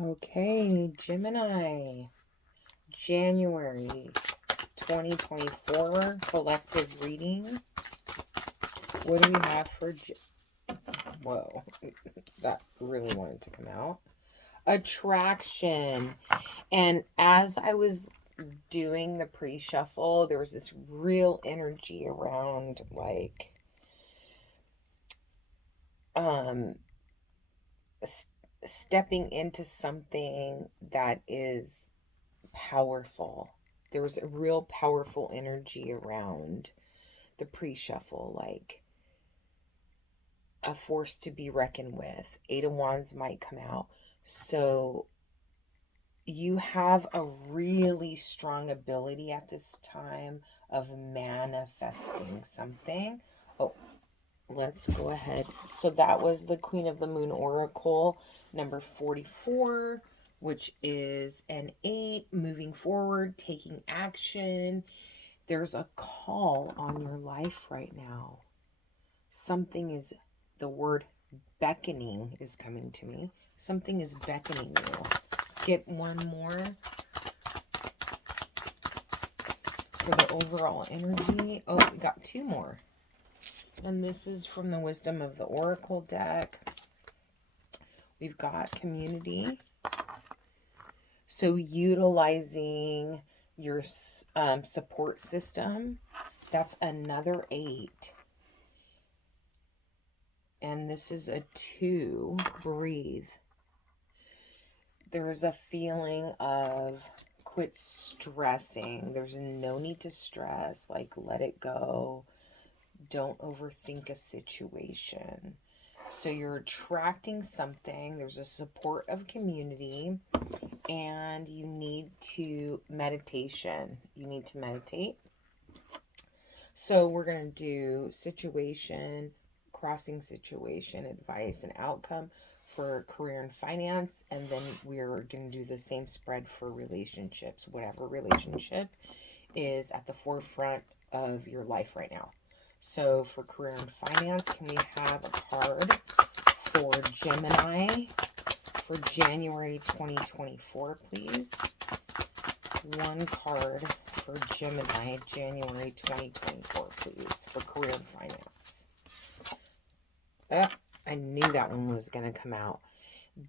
Okay, Gemini, January 2024 collective reading. What do we have for whoa, that really wanted to come out. Attraction. And as I was doing the pre-shuffle, there was this real energy around like stepping into something that is powerful. There was a real powerful energy around the pre-shuffle, like a force to be reckoned with. Eight of Wands might come out. So you have a really strong ability at this time of manifesting something. Oh, let's go ahead. So that was the Queen of the Moon Oracle, number 44, which is an 8, moving forward, taking action. There's a call on your life right now. Something is, the word beckoning is coming to me. Something is beckoning you. Let's get one more for the overall energy. Oh, we got two more. And this is from the Wisdom of the Oracle deck. We've got community. So utilizing your support system. That's another 8. And this is a 2. Breathe. There's a feeling of quit stressing. There's no need to stress. Like, let it go. Don't overthink a situation. So you're attracting something. There's a support of community. And you need to meditation. You need to meditate. So we're going to do situation, crossing situation, advice, and outcome for career and finance. And then we're going to do the same spread for relationships. Whatever relationship is at the forefront of your life right now. So for career and finance, can we have a card for Gemini for January 2024, please? One card for Gemini, January 2024, please, for career and finance. I knew that one was going to come out.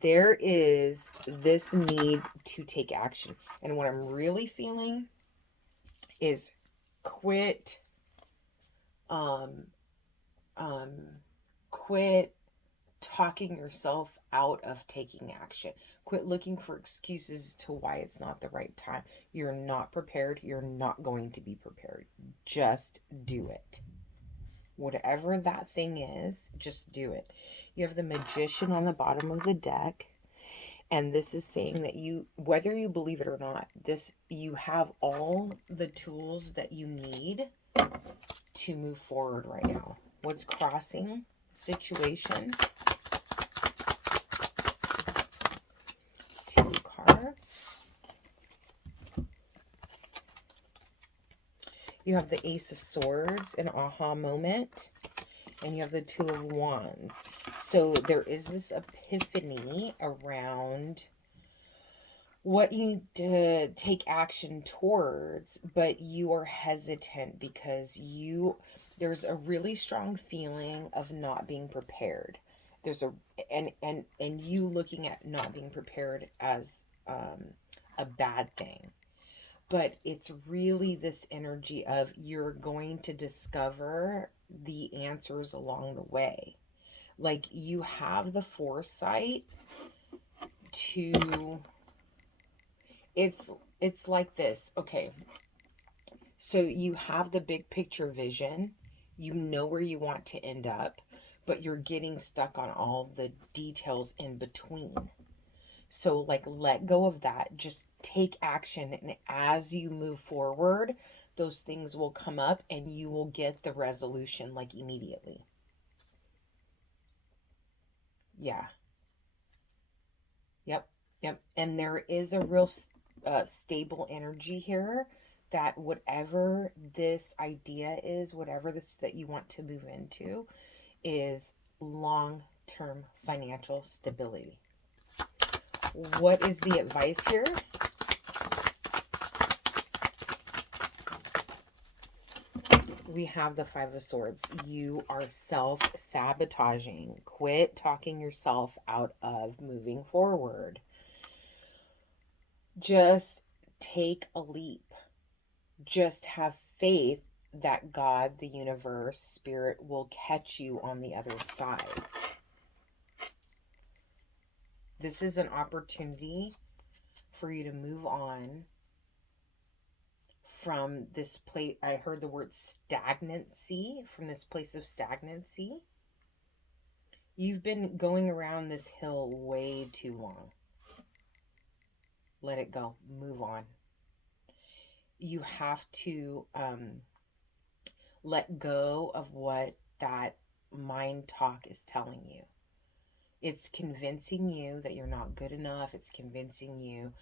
There is this need to take action. And what I'm really feeling is quit talking yourself out of taking action. Quit looking for excuses to why it's not the right time. You're not prepared. You're not going to be prepared. Just do it. Whatever that thing is, just do it. You have the Magician on the bottom of the deck. And this is saying that you, whether you believe it or not, you have all the tools that you need to move forward right now. What's crossing? Situation. 2 cards. You have the Ace of Swords, an aha moment. And you have the 2 of Wands. So there is this epiphany around what you need to take action towards, but you are hesitant because there's a really strong feeling of not being prepared. There's and you looking at not being prepared as a bad thing. But it's really this energy of you're going to discover the answers along the way. Like, you have the foresight to, it's like this. Okay. So you have the big picture vision. You know where you want to end up, but you're getting stuck on all the details in between. So, like, let go of that. Just take action. And as you move forward, those things will come up and you will get the resolution, like, immediately. Yeah. Yep. And there is a real stable energy here that whatever this idea is, whatever this that you want to move into, is long-term financial stability. What is the advice here? We have the Five of Swords. You are self-sabotaging. Quit talking yourself out of moving forward. Just take a leap. Just have faith that God, the universe, spirit will catch you on the other side. This is an opportunity for you to move on from this place. I heard the word stagnancy, from this place of stagnancy. You've been going around this hill way too long. Let it go. Move on. You have to let go of what that mind talk is telling you. It's convincing you that you're not good enough. It's convincing you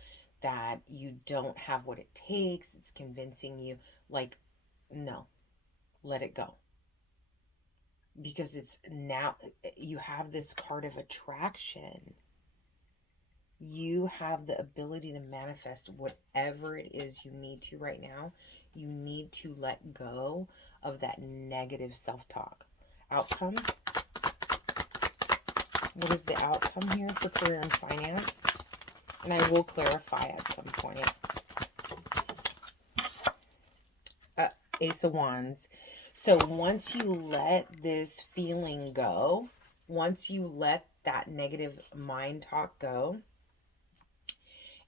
that you don't have what it takes. It's convincing you, like, no, let it go. Because it's now, you have this card of attraction. You have the ability to manifest whatever it is you need to right now. You need to let go of that negative self-talk. Outcome. What is the outcome here for career and finance? And I will clarify at some point. Ace of Wands. So once you let this feeling go, once you let that negative mind talk go,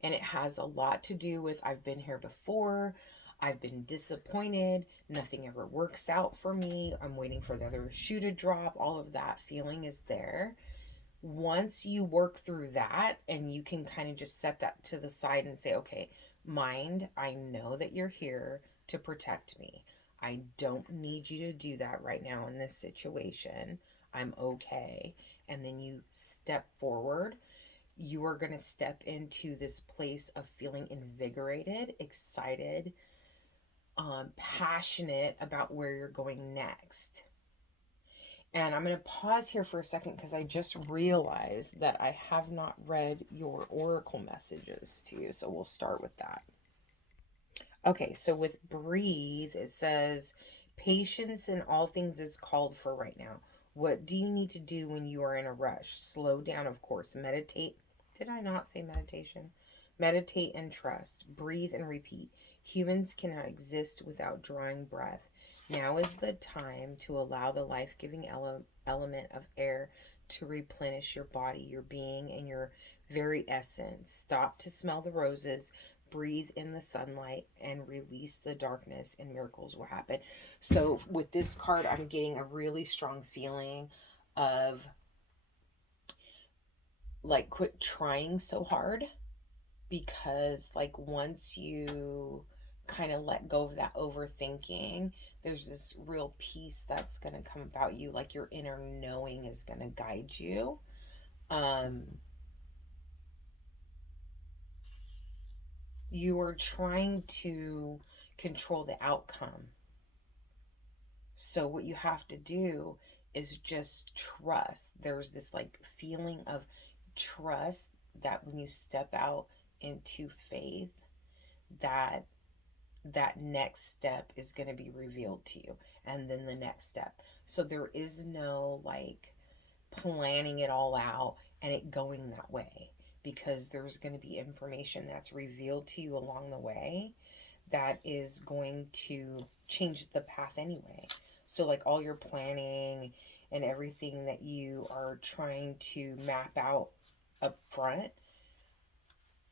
and it has a lot to do with I've been here before, I've been disappointed, nothing ever works out for me, I'm waiting for the other shoe to drop, all of that feeling is there. Once you work through that and you can kind of just set that to the side and say, okay, mind, I know that you're here to protect me. I don't need you to do that right now in this situation. I'm okay. And then you step forward. You are going to step into this place of feeling invigorated, excited, passionate about where you're going next. And I'm going to pause here for a second because I just realized that I have not read your oracle messages to you. So we'll start with that. Okay, so with breathe, it says, patience in all things is called for right now. What do you need to do when you are in a rush? Slow down, of course. Meditate. Did I not say meditation? Meditate and trust. Breathe and repeat. Humans cannot exist without drawing breath. Now is the time to allow the life-giving element of air to replenish your body, your being, and your very essence. Stop to smell the roses, breathe in the sunlight, and release the darkness, and miracles will happen. So with this card, I'm getting a really strong feeling of like quit trying so hard, because like once you kind of let go of that overthinking, there's this real peace that's going to come about you, like your inner knowing is going to guide you. You are trying to control the outcome. So what you have to do is just trust. There's this like feeling of trust that when you step out into faith, that next step is going to be revealed to you, and then the next step. So there is no like planning it all out and it going that way, because there's going to be information that's revealed to you along the way that is going to change the path anyway. So like all your planning and everything that you are trying to map out up front,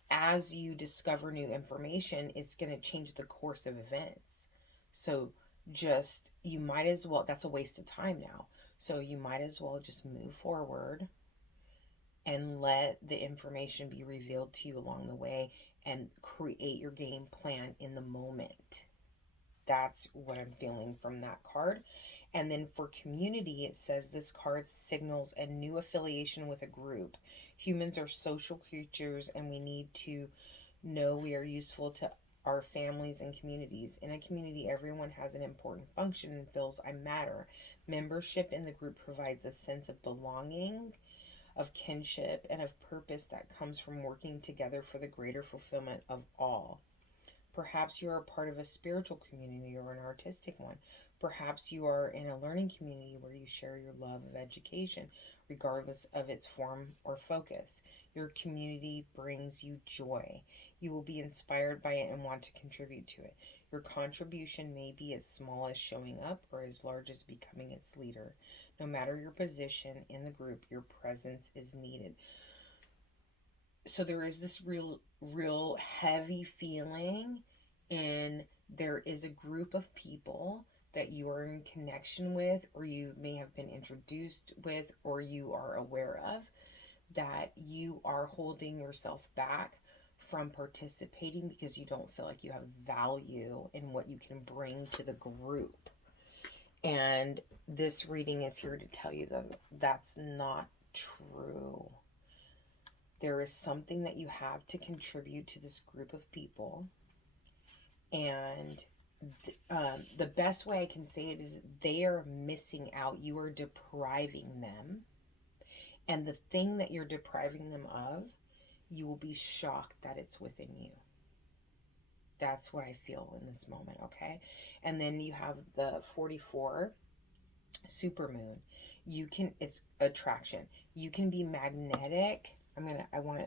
as you discover new information, it's going to change the course of events. So just, you might as well, that's a waste of time now. So you might as well just move forward and let the information be revealed to you along the way and create your game plan in the moment. That's what I'm feeling from that card. And then for community, it says this card signals a new affiliation with a group. Humans are social creatures, and we need to know we are useful to our families and communities. In a community, everyone has an important function and feels I matter. Membership in the group provides a sense of belonging, of kinship and of purpose that comes from working together for the greater fulfillment of all. Perhaps you are a part of a spiritual community or an artistic one. Perhaps you are in a learning community where you share your love of education, regardless of its form or focus. Your community brings you joy. You will be inspired by it and want to contribute to it. Your contribution may be as small as showing up or as large as becoming its leader. No matter your position in the group, your presence is needed. So there is this real heavy feeling, and there is a group of people that you are in connection with, or you may have been introduced with, or you are aware of, that you are holding yourself back from participating because you don't feel like you have value in what you can bring to the group. And this reading is here to tell you that that's not true. There is something that you have to contribute to this group of people. And the best way I can say it is they are missing out. You are depriving them. And the thing that you're depriving them of, you will be shocked that it's within you. That's what I feel in this moment, okay? And then you have the 44 supermoon. It's attraction. You can be magnetic.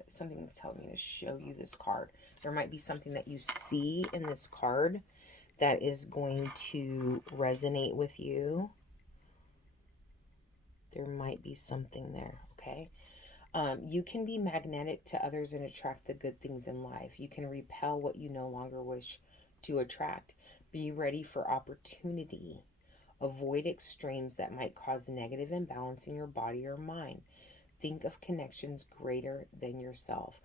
Something's telling me to show you this card. There might be something that you see in this card that is going to resonate with you. There might be something there, okay? You can be magnetic to others and attract the good things in life. You can repel what you no longer wish to attract. Be ready for opportunity. Avoid extremes that might cause negative imbalance in your body or mind. Think of connections greater than yourself.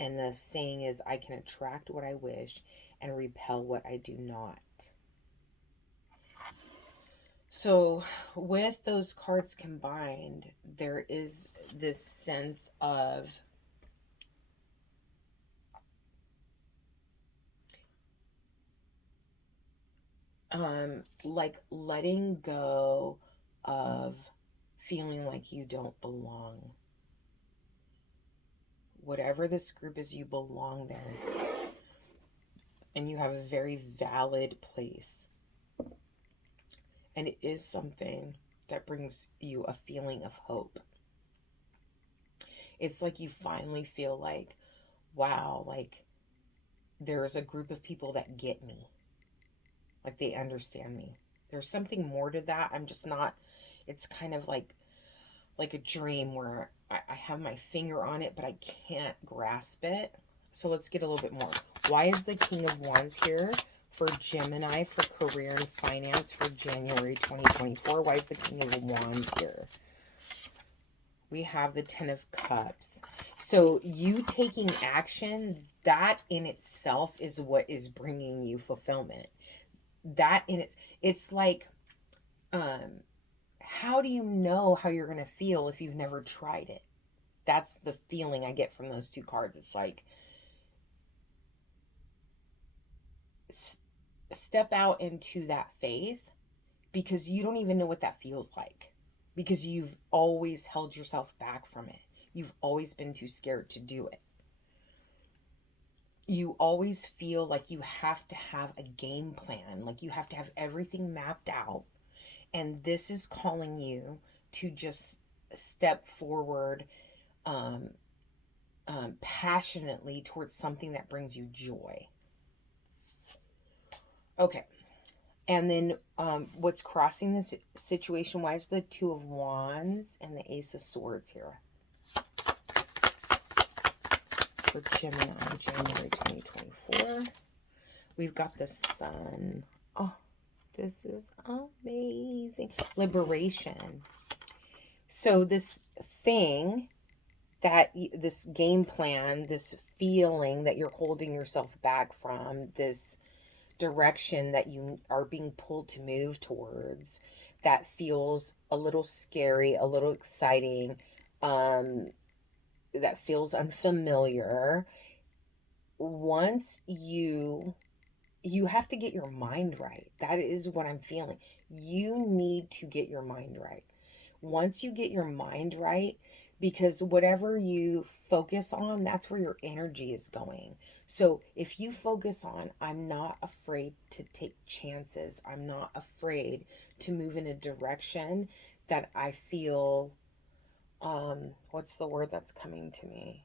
And the saying is, I can attract what I wish and repel what I do not. So with those cards combined, there is this sense of like letting go of feeling like you don't belong. Whatever this group is, you belong there. And you have a very valid place. And it is something that brings you a feeling of hope. It's like you finally feel like, wow, like there's a group of people that get me. Like they understand me. There's something more to that. I'm just not, it's kind of like a dream where I have my finger on it, but I can't grasp it. So let's get a little bit more. Why is the King of Wands here for Gemini for career and finance for January 2024? Why is the King of Wands here? We have the Ten of Cups. So you taking action, that in itself is what is bringing you fulfillment. That in it's like, how do you know how you're going to feel if you've never tried it? That's the feeling I get from those two cards. It's like, step out into that faith, because you don't even know what that feels like, because you've always held yourself back from it. You've always been too scared to do it. You always feel like you have to have a game plan, like you have to have everything mapped out. And this is calling you to just step forward passionately towards something that brings you joy. Okay. And then what's crossing this situation? Why is the Two of Wands and the Ace of Swords here? For Gemini, January 2024. We've got the Sun. Oh, this is amazing. Liberation. So this thing this game plan, this feeling that you're holding yourself back from, this direction that you are being pulled to move towards, that feels a little scary, a little exciting, that feels unfamiliar. Once you have to get your mind right. That is what I'm feeling. You need to get your mind right. Once you get your mind right, because whatever you focus on, that's where your energy is going. So if you focus on, I'm not afraid to take chances, I'm not afraid to move in a direction that I feel, what's the word that's coming to me?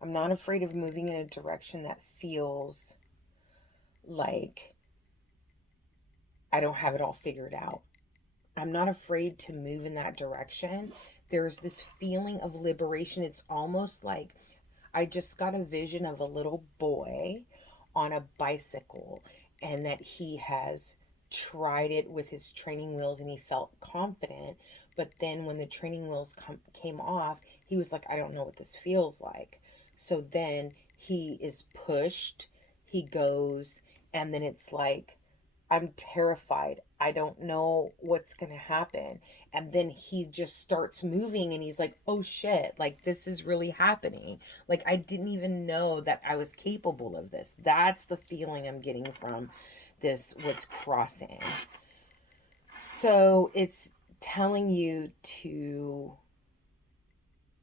I'm not afraid of moving in a direction that feels like I don't have it all figured out. I'm not afraid to move in that direction. There's this feeling of liberation. It's almost like I just got a vision of a little boy on a bicycle, and that he has tried it with his training wheels and he felt confident. But then when the training wheels came off, he was like, I don't know what this feels like. So then he is pushed, he goes, and then it's like, I'm terrified. I don't know what's going to happen. And then he just starts moving and he's like, oh shit, like this is really happening. Like I didn't even know that I was capable of this. That's the feeling I'm getting from this, what's crossing. So it's telling you to,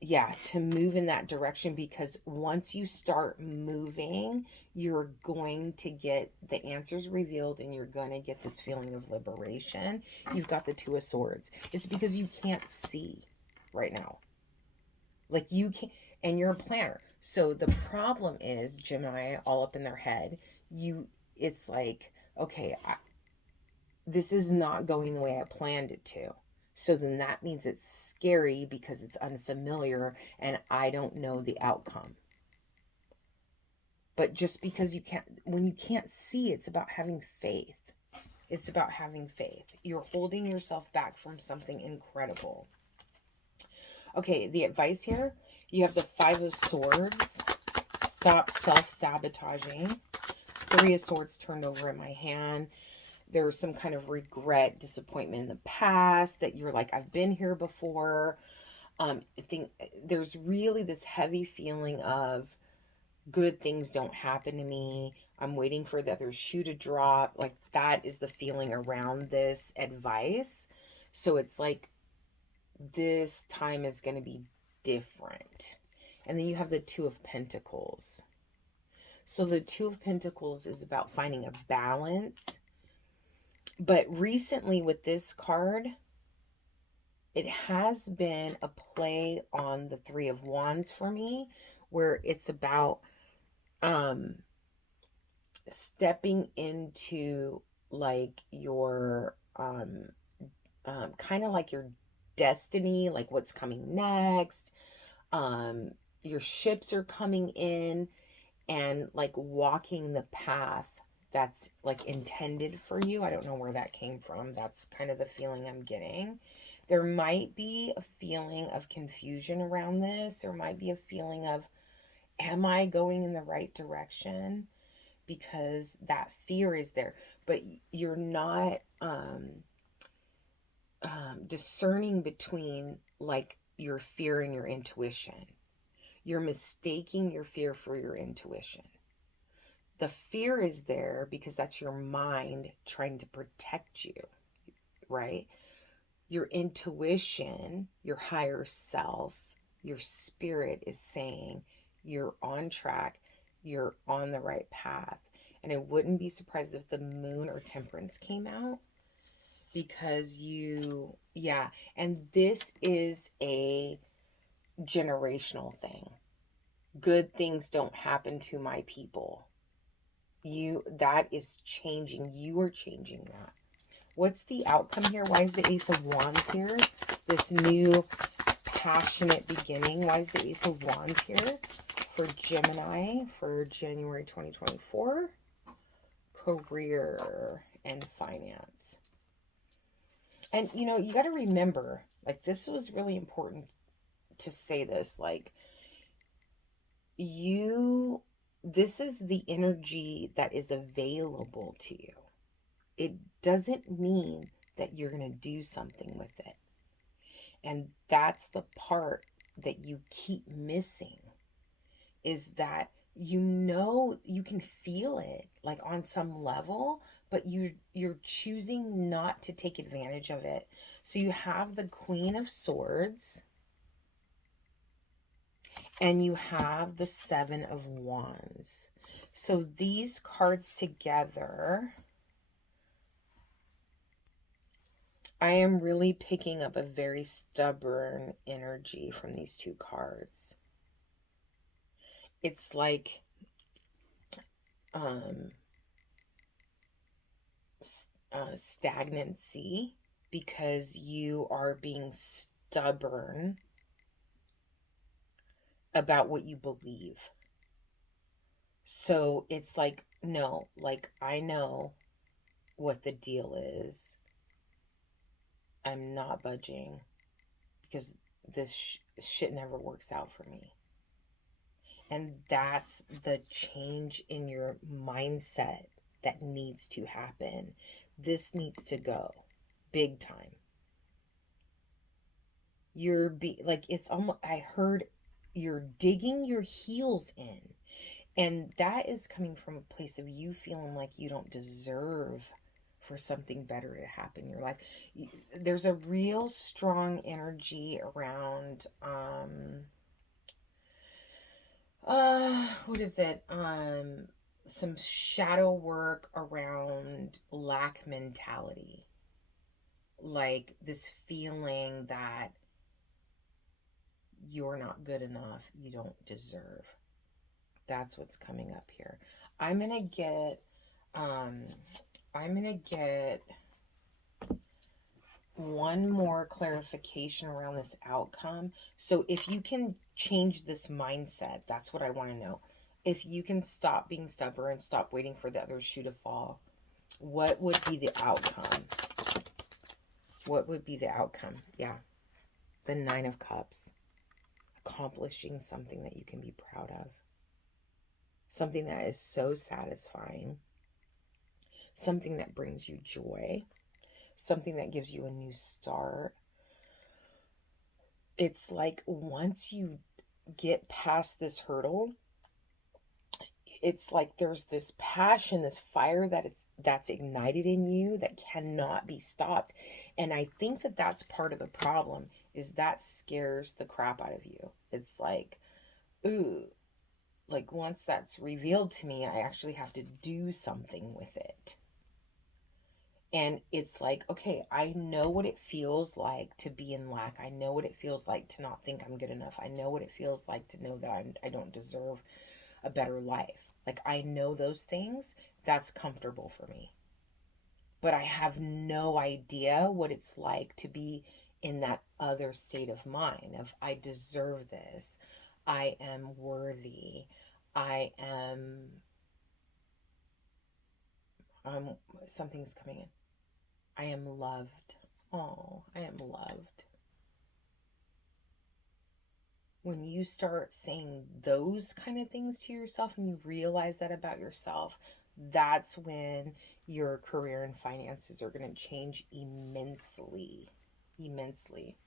yeah, to move in that direction, because once you start moving, you're going to get the answers revealed and you're going to get this feeling of liberation. You've got the Two of Swords. It's because you can't see right now. Like you can't, and you're a planner. So the problem is, Gemini, all up in their head, it's like, okay, this is not going the way I planned it to. So then that means it's scary because it's unfamiliar and I don't know the outcome. But just because when you can't see, it's about having faith. It's about having faith. You're holding yourself back from something incredible. Okay, the advice here, you have the Five of Swords. Stop self-sabotaging. Three of Swords turned over in my hand. There's some kind of regret, disappointment in the past that you're like, I've been here before. I think there's really this heavy feeling of good things don't happen to me. I'm waiting for the other shoe to drop. Like that is the feeling around this advice. So it's like this time is going to be different. And then you have the Two of Pentacles. So the Two of Pentacles is about finding a balance. But recently with this card, it has been a play on the Three of Wands for me, where it's about stepping into like your kind of like your destiny, like what's coming next. Your ships are coming in and like walking the path that's like intended for you. I don't know where that came from. That's kind of the feeling I'm getting. There might be a feeling of confusion around this. There might be a feeling of, am I going in the right direction? Because that fear is there, but you're not discerning between like your fear and your intuition. You're mistaking your fear for your intuition. The fear is there because that's your mind trying to protect you, right? Your intuition, your higher self, your spirit is saying you're on track, you're on the right path. And I wouldn't be surprised if the Moon or Temperance came out, because and this is a generational thing. Good things don't happen to my people. That is changing. You are changing that. What's the outcome here? Why is the Ace of Wands here? This new passionate beginning. Why is the Ace of Wands here for Gemini for January 2024? Career and finance. And you got to remember, like, this was really important to say this, like, this is the energy that is available to you. It doesn't mean that you're going to do something with it. And that's the part that you keep missing, is that you can feel it like on some level, but you're choosing not to take advantage of it. So you have the Queen of Swords, and you have the Seven of Wands. So these cards together, I am really picking up a very stubborn energy from these two cards. It's like stagnancy, because you are being stubborn about what you believe. So it's like, no, like, I know what the deal is. I'm not budging because this shit never works out for me. And that's the change in your mindset that needs to happen. This needs to go big time. Like, it's almost, I heard you're digging your heels in. And that is coming from a place of you feeling like you don't deserve for something better to happen in your life. There's a real strong energy around, what is it? Some shadow work around lack mentality. Like this feeling that you're not good enough, you don't deserve. That's what's coming up here. I'm gonna get one more clarification around this outcome. So if you can change this mindset, that's what I want to know. If you can stop being stubborn, stop waiting for the other shoe to fall, what would be the outcome? What would be the outcome? Yeah. The Nine of Cups. Accomplishing something that you can be proud of. Something that is so satisfying. Something that brings you joy. Something that gives you a new start. It's like once you get past this hurdle, it's like there's this passion, this fire that's ignited in you that cannot be stopped. And I think that that's part of the problem, is that scares the crap out of you. It's like, ooh, like once that's revealed to me, I actually have to do something with it. And it's like, okay, I know what it feels like to be in lack. I know what it feels like to not think I'm good enough. I know what it feels like to know that I don't deserve a better life. Like, I know those things. That's comfortable for me. But I have no idea what it's like to be in that other state of mind of, I deserve this. I am worthy. I am, something's coming in. I am loved. Oh, I am loved. When you start saying those kind of things to yourself and you realize that about yourself, that's when your career and finances are going to change immensely. Immensely.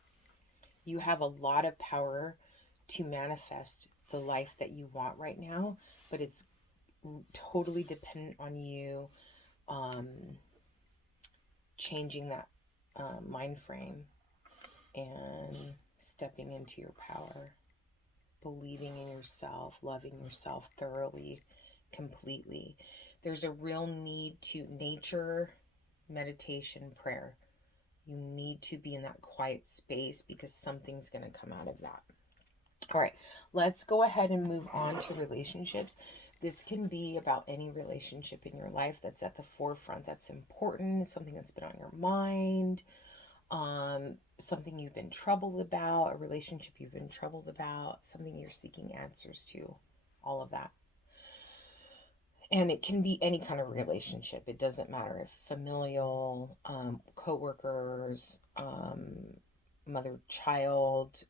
You have a lot of power to manifest the life that you want right now, but it's totally dependent on you changing that mind frame and stepping into your power, believing in yourself, loving yourself thoroughly, completely. There's a real need to nature, meditation, prayer. You need to be in that quiet space because something's going to come out of that. All right, let's go ahead and move on to relationships. This can be about any relationship in your life that's at the forefront, that's important, something that's been on your mind, something you've been troubled about, a relationship you've been troubled about, something you're seeking answers to, all of that. And it can be any kind of relationship. It doesn't matter if familial, co-workers, mother-child,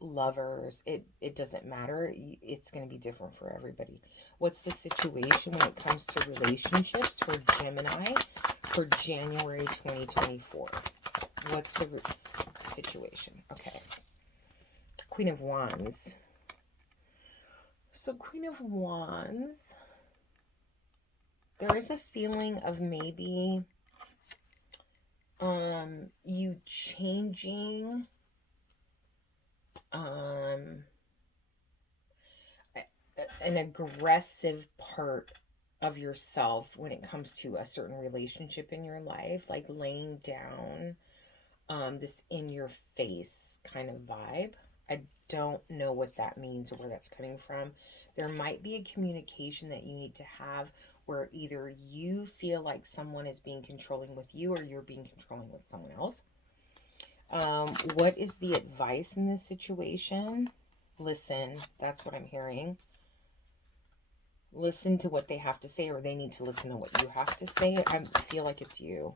lovers. It doesn't matter. It's going to be different for everybody. What's the situation when it comes to relationships for Gemini for January 2024? What's the situation? Okay. Queen of Wands. So Queen of Wands, there is a feeling of maybe you changing um, an aggressive part of yourself when it comes to a certain relationship in your life, like laying down this in your face kind of vibe. I don't know what that means or where that's coming from. There might be a communication that you need to have where either you feel like someone is being controlling with you or you're being controlling with someone else. What is the advice in this situation? Listen, that's what I'm hearing. Listen to what they have to say, or they need to listen to what you have to say. I feel like it's you.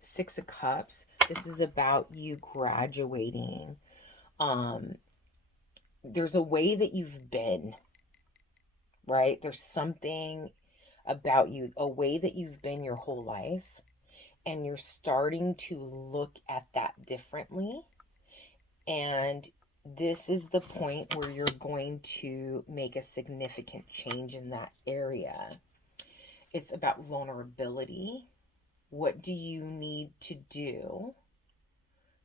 Six of Cups. This is about you graduating. There's a way that you've been, right? There's something about you, a way that you've been your whole life, and you're starting to look at that differently. And this is the point where you're going to make a significant change in that area. It's about vulnerability. What do you need to do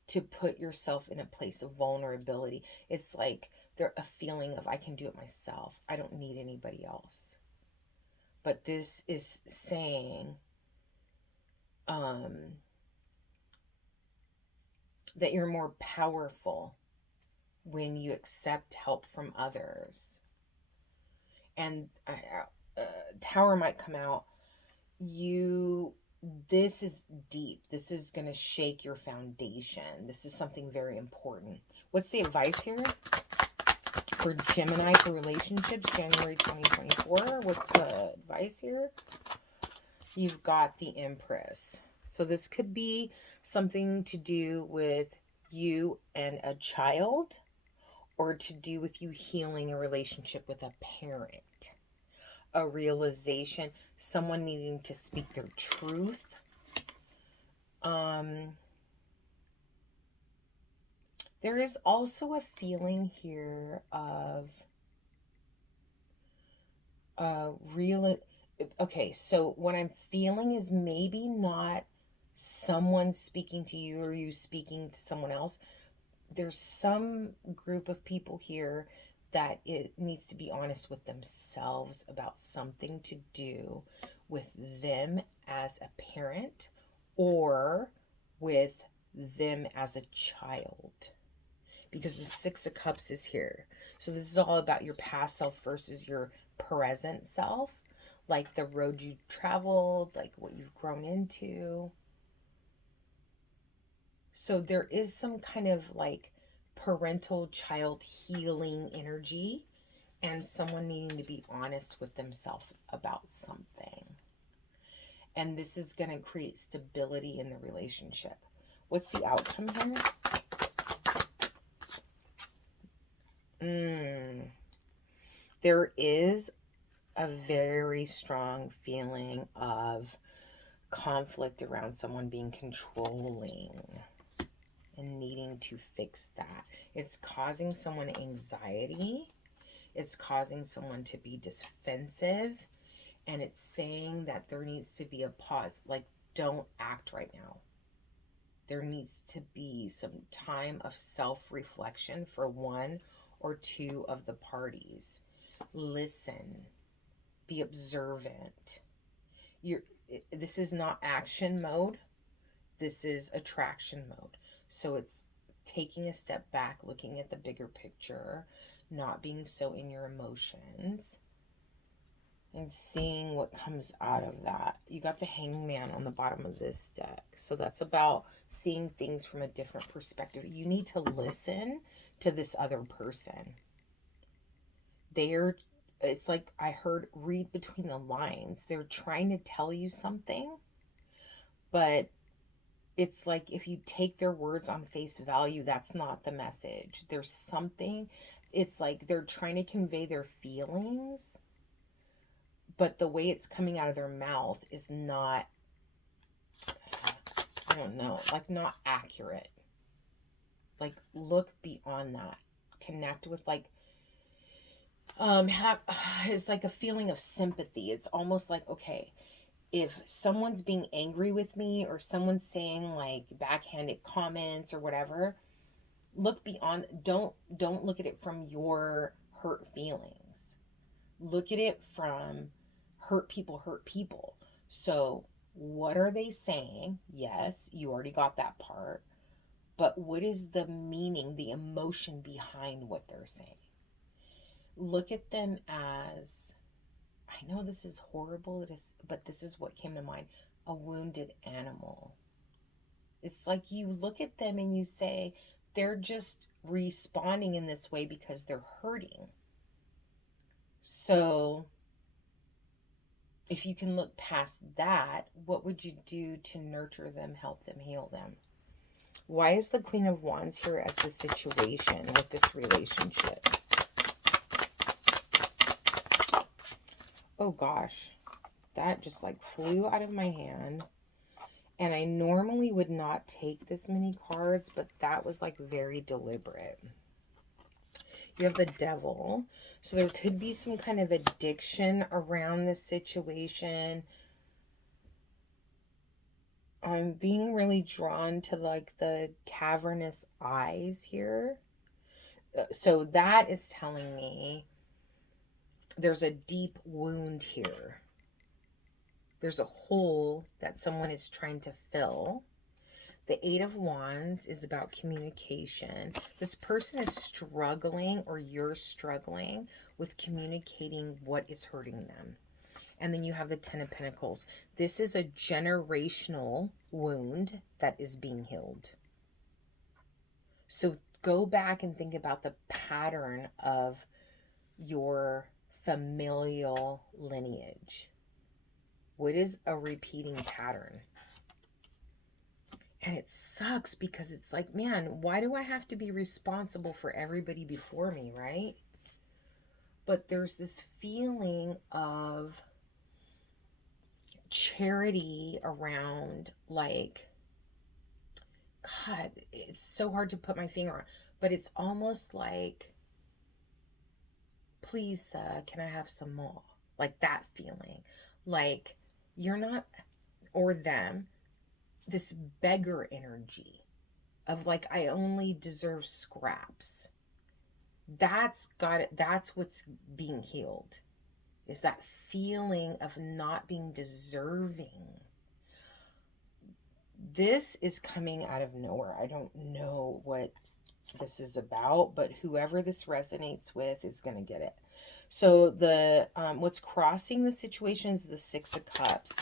to put yourself in a place of vulnerability? It's like there's a feeling of, I can do it myself. I don't need anybody else. But this is saying that you're more powerful when you accept help from others. And Tower might come out. This is deep. This is going to shake your foundation. This is something very important. What's the advice here for Gemini for relationships, January 2024? What's the advice here? You've got the Empress. So this could be something to do with you and a child, or to do with you healing a relationship with a parent. A realization, someone needing to speak their truth. There is also a feeling here of okay, so what I'm feeling is maybe not someone speaking to you or you speaking to someone else. There's some group of people here that it needs to be honest with themselves about something to do with them as a parent or with them as a child. Because the Six of Cups is here. So this is all about your past self versus your present self. Like the road you traveled, like what you've grown into. So there is some kind of like parental child healing energy and someone needing to be honest with themselves about something. And this is going to create stability in the relationship. What's the outcome here? There is a very strong feeling of conflict around someone being controlling and needing to fix that. It's causing someone anxiety. It's causing someone to be defensive. And it's saying that there needs to be a pause. Like, don't act right now. There needs to be some time of self-reflection for one or two of the parties. Listen. Be observant. This is not action mode. This is attraction mode. So it's taking a step back, looking at the bigger picture, not being so in your emotions, and seeing what comes out of that. You got the Hangman on the bottom of this deck. So that's about seeing things from a different perspective. You need to listen to this other person. It's like I heard, read between the lines. They're trying to tell you something, but it's like if you take their words on face value, that's not the message. There's something, it's like they're trying to convey their feelings, but the way it's coming out of their mouth is not, I don't know, like not accurate. Like look beyond that. Connect with like, it's like a feeling of sympathy. It's almost like, okay, if someone's being angry with me or someone's saying like backhanded comments or whatever, Look beyond, don't look at it from your hurt feelings. Look at it from hurt people hurt people. So what are they saying? Yes, you already got that part. But what is the meaning, the emotion behind what they're saying? Look at them as, I know this is horrible, but this is what came to mind, a wounded animal. It's like you look at them and you say, they're just responding in this way because they're hurting. So if you can look past that, what would you do to nurture them, help them, heal them? Why is the Queen of Wands here as the situation with this relationship? Oh gosh, that just like flew out of my hand. And I normally would not take this many cards, but that was like very deliberate. You have the Devil. So there could be some kind of addiction around this situation. I'm being really drawn to like the cavernous eyes here. So that is telling me there's a deep wound here. There's a hole that someone is trying to fill. The Eight of Wands is about communication. This person is struggling, or you're struggling with communicating what is hurting them. And then you have the Ten of Pentacles. This is a generational wound that is being healed. So go back and think about the pattern of your familial lineage. What is a repeating pattern? And it sucks because it's like, man, why do I have to be responsible for everybody before me, right? But there's this feeling of charity around, like, God, it's so hard to put my finger on, but it's almost like, please, can I have some more? Like that feeling. Like you're not, or them, this beggar energy of like, I only deserve scraps. That's got it. That's what's being healed, is that feeling of not being deserving. This is coming out of nowhere. I don't know what this is about, but whoever this resonates with is going to get it. So the what's crossing the situation is the Six of Cups.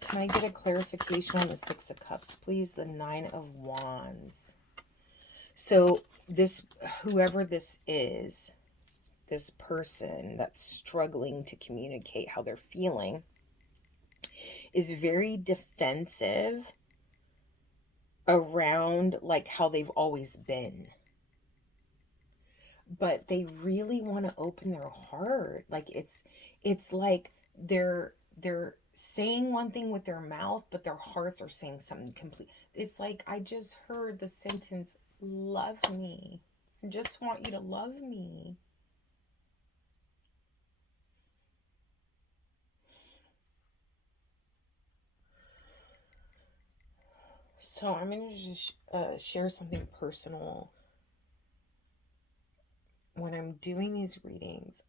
Can I get a clarification on the Six of Cups, please? The Nine of Wands. So this, whoever this is, this person that's struggling to communicate how they're feeling, is very defensive around like how they've always been. But they really want to open their heart. Like it's like they're saying one thing with their mouth, but their hearts are saying something complete. It's like, I just heard the sentence, love me. I just want you to love me. So I'm going to just share something personal. When I'm doing these readings,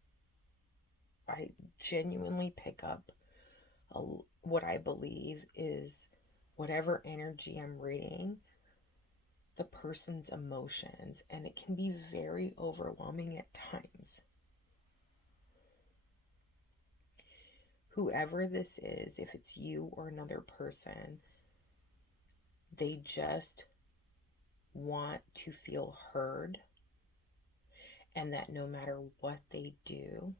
I genuinely pick up what I believe is whatever energy I'm reading, the person's emotions, and it can be very overwhelming at times. Whoever this is, if it's you or another person, they just want to feel heard, and that no matter what they do,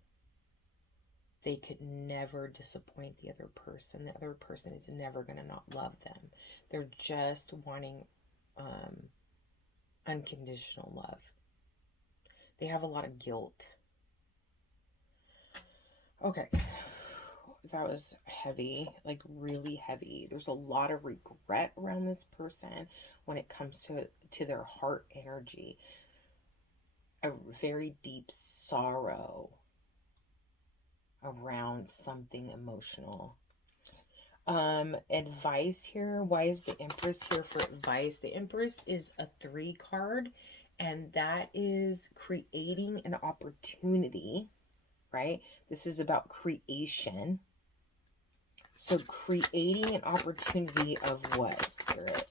they could never disappoint the other person. The other person is never going to not love them. They're just wanting unconditional love. They have a lot of guilt. Okay. That was heavy, like really heavy. There's a lot of regret around this person when it comes to their heart energy. A very deep sorrow around something emotional. Advice here. Why is the Empress here for advice? The Empress is a 3 card, and that is creating an opportunity, right? This is about creation. So creating an opportunity of what, Spirit?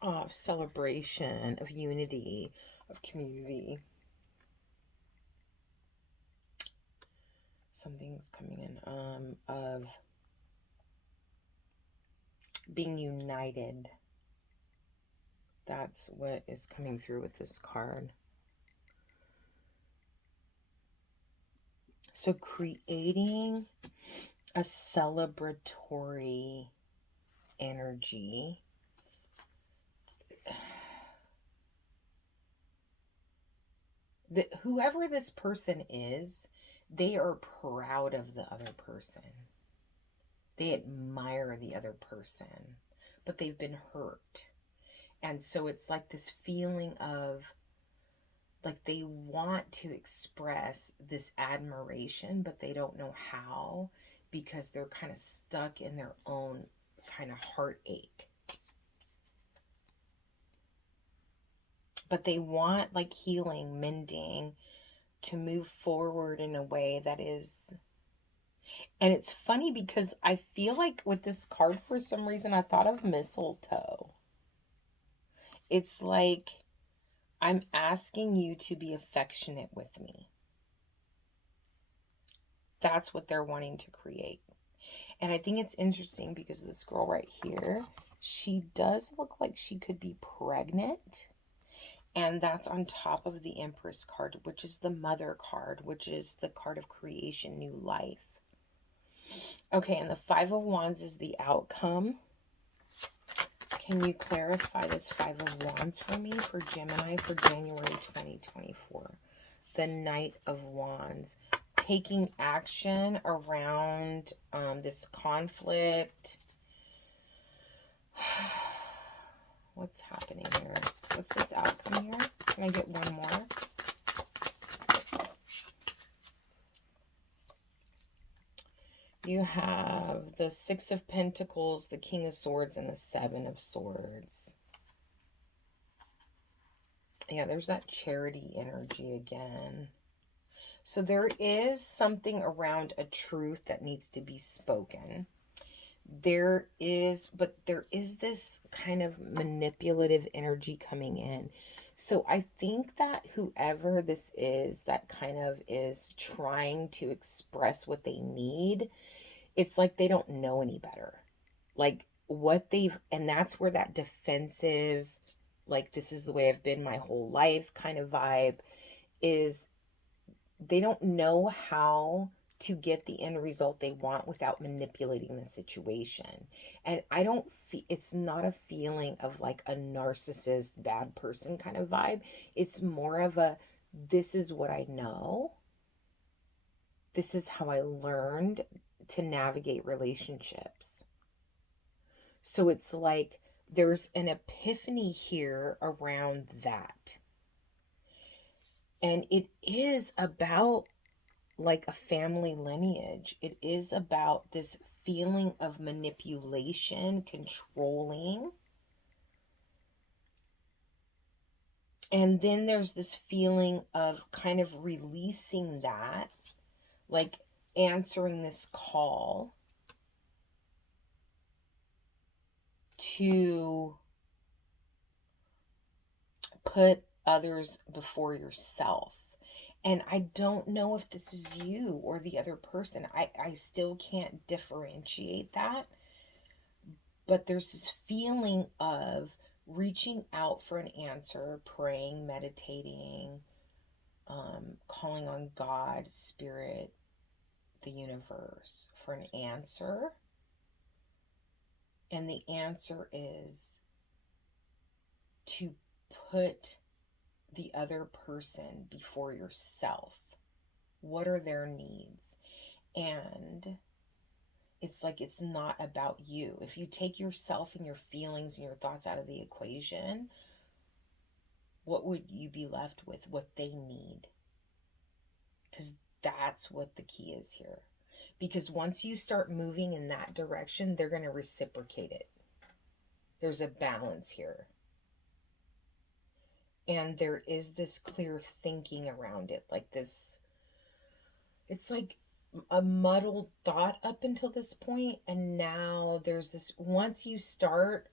Of celebration, of unity, of community. Something's coming in, of being united. That's what is coming through with this card. So creating a celebratory energy. Whoever this person is, they are proud of the other person. They admire the other person, but they've been hurt. And so it's like this feeling of like they want to express this admiration, but they don't know how because they're kind of stuck in their own kind of heartache. But they want like healing, mending, to move forward in a way that is... And it's funny because I feel like with this card, for some reason, I thought of mistletoe. It's like, I'm asking you to be affectionate with me. That's what they're wanting to create. And I think it's interesting because this girl right here, she does look like she could be pregnant. And that's on top of the Empress card, which is the Mother card, which is the card of creation, new life. Okay, and the Five of Wands is the outcome. Can you clarify this Five of Wands for me for Gemini for January 2024? The Knight of Wands. Taking action around this conflict. What's happening here? What's this outcome here? Can I get one more? You have the Six of Pentacles, the King of Swords, and the Seven of Swords. Yeah, there's that charity energy again. So there is something around a truth that needs to be spoken. There is this kind of manipulative energy coming in. So I think that whoever this is that kind of is trying to express what they need, it's like they don't know any better. Like what they've, and that's where that defensive, like this is the way I've been my whole life kind of vibe is, they don't know how to get the end result they want without manipulating the situation. And I don't feel, it's not a feeling of like a narcissist, bad person kind of vibe. It's more of a, this is what I know. This is how I learned to navigate relationships. So it's like there's an epiphany here around that. And it is about like a family lineage. It is about this feeling of manipulation, controlling. And then there's this feeling of kind of releasing that, like answering this call to put others before yourself. And I don't know if this is you or the other person. I still can't differentiate that. But there's this feeling of reaching out for an answer, praying, meditating, calling on God, Spirit, the universe for an answer. And the answer is to put the other person before yourself. What are their needs? And it's like it's not about you. If you take yourself and your feelings and your thoughts out of the equation, what would you be left with? What they need. Because that's what the key is here. Because once you start moving in that direction, they're going to reciprocate it. There's a balance here. And there is this clear thinking around it, like this, it's like a muddled thought up until this point, and now there's this, once you start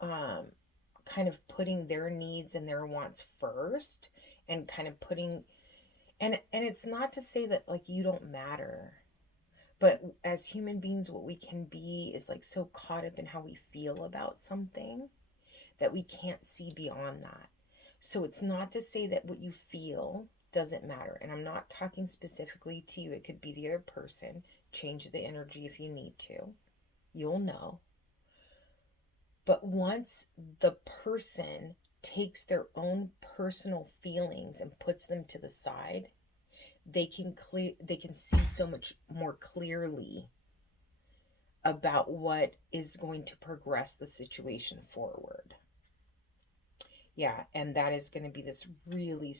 kind of putting their needs and their wants first, and kind of putting, and it's not to say that like you don't matter, but as human beings, what we can be is like so caught up in how we feel about something that we can't see beyond that. So it's not to say that what you feel doesn't matter. And I'm not talking specifically to you. It could be the other person. Change the energy if you need to. You'll know. But once the person takes their own personal feelings and puts them to the side, they can see so much more clearly about what is going to progress the situation forward. Yeah, and that is going to be this really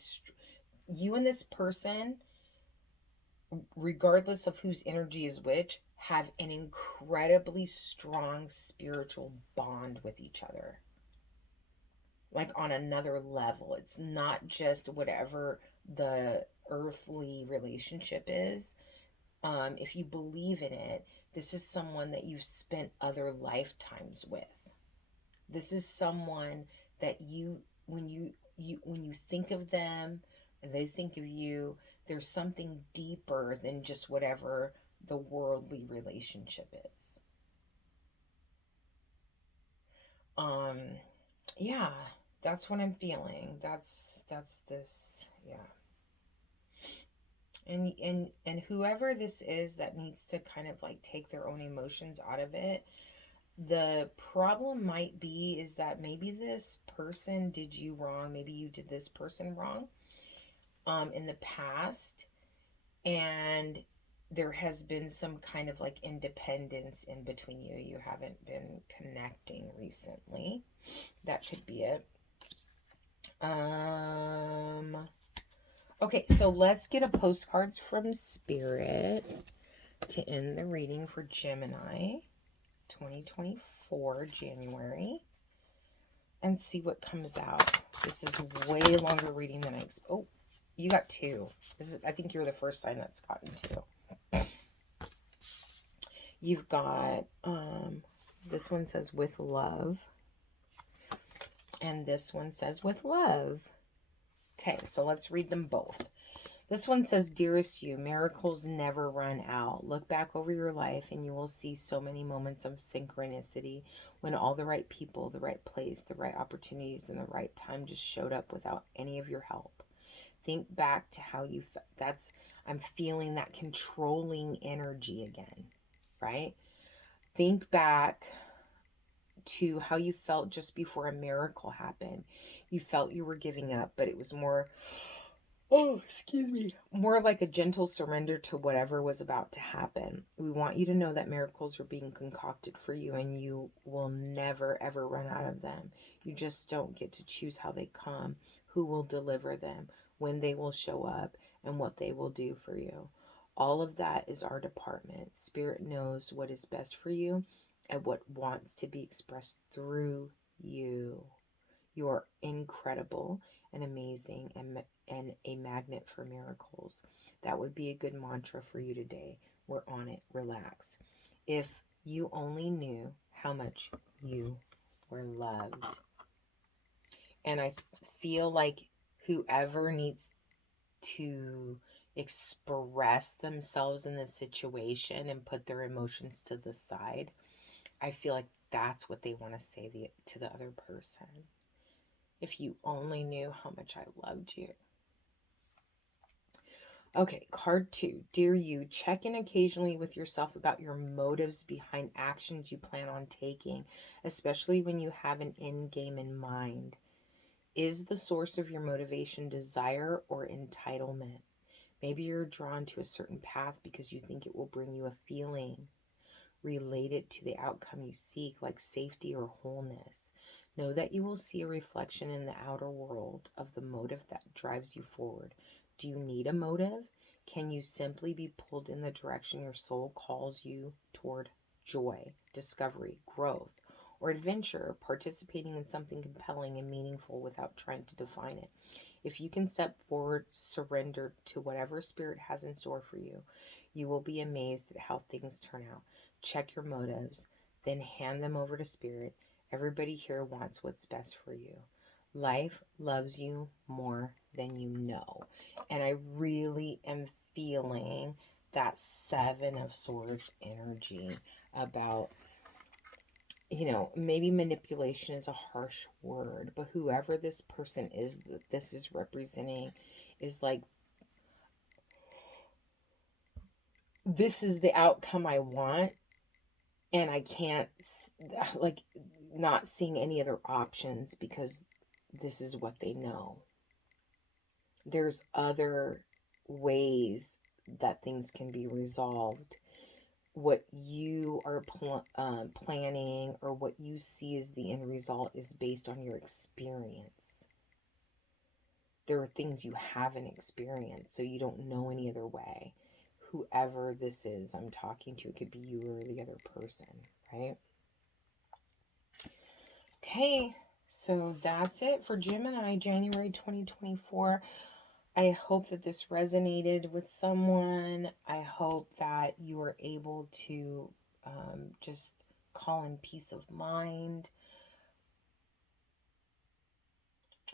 you and this person, regardless of whose energy is which, have an incredibly strong spiritual bond with each other. Like on another level. It's not just whatever the earthly relationship is. If you believe in it, this is someone that you've spent other lifetimes with. This is someone that when you think of them and they think of you, there's something deeper than just whatever the worldly relationship is. Yeah, that's what I'm feeling. That's this, yeah. And whoever this is that needs to kind of like take their own emotions out of it, the problem might be is that maybe this person did you wrong. Maybe you did this person wrong in the past, and there has been some kind of like independence in between you. You haven't been connecting recently. That could be it. Okay, so let's get a postcards from Spirit to end the reading for Gemini 2024 January, and see what comes out. This is way longer reading than I expected. Oh, you got two. I think you're the first sign that's gotten two. You've got this one says with love, and this one says with love. Okay, so let's read them both. This one says, dearest you, miracles never run out. Look back over your life and you will see so many moments of synchronicity when all the right people, the right place, the right opportunities, and the right time just showed up without any of your help. Think back to how you I'm feeling that controlling energy again, right? Think back to how you felt just before a miracle happened. You felt you were giving up, but it was more more like a gentle surrender to whatever was about to happen. We want you to know that miracles are being concocted for you, and you will never ever run out of them. You just don't get to choose how they come, who will deliver them, when they will show up, and what they will do for you. All of that is our department. Spirit knows what is best for you and what wants to be expressed through you. You are incredible and amazing and a magnet for miracles. That would be a good mantra for you today. We're on it. Relax. If you only knew how much you were loved. And I feel like whoever needs to express themselves in this situation and put their emotions to the side, I feel like that's what they want to say to the other person. If you only knew how much I loved you. Okay, card 2. Dear you, check in occasionally with yourself about your motives behind actions you plan on taking, especially when you have an end game in mind. Is the source of your motivation desire or entitlement? Maybe you're drawn to a certain path because you think it will bring you a feeling related to the outcome you seek, like safety or wholeness. Know that you will see a reflection in the outer world of the motive that drives you forward. Do you need a motive? Can you simply be pulled in the direction your soul calls you toward joy, discovery, growth, or adventure, participating in something compelling and meaningful without trying to define it? If you can step forward, surrender to whatever Spirit has in store for you, you will be amazed at how things turn out. Check your motives, then hand them over to Spirit. Everybody here wants what's best for you. Life loves you more than you know. And I really am feeling that Seven of Swords energy about, maybe manipulation is a harsh word, but whoever this person is that this is representing is like, this is the outcome I want, and I can't, like, not seeing any other options because this is what they know. There's other ways that things can be resolved. What you are planning or what you see as the end result is based on your experience. There are things you haven't experienced, so you don't know any other way. Whoever this is I'm talking to, it could be you or the other person, right? Okay, so that's it for Gemini, January 2024. I hope that this resonated with someone. I hope that you are able to just call in peace of mind.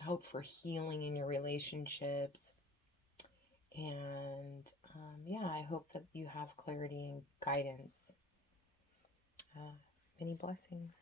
I hope for healing in your relationships. And I hope that you have clarity and guidance. Many blessings.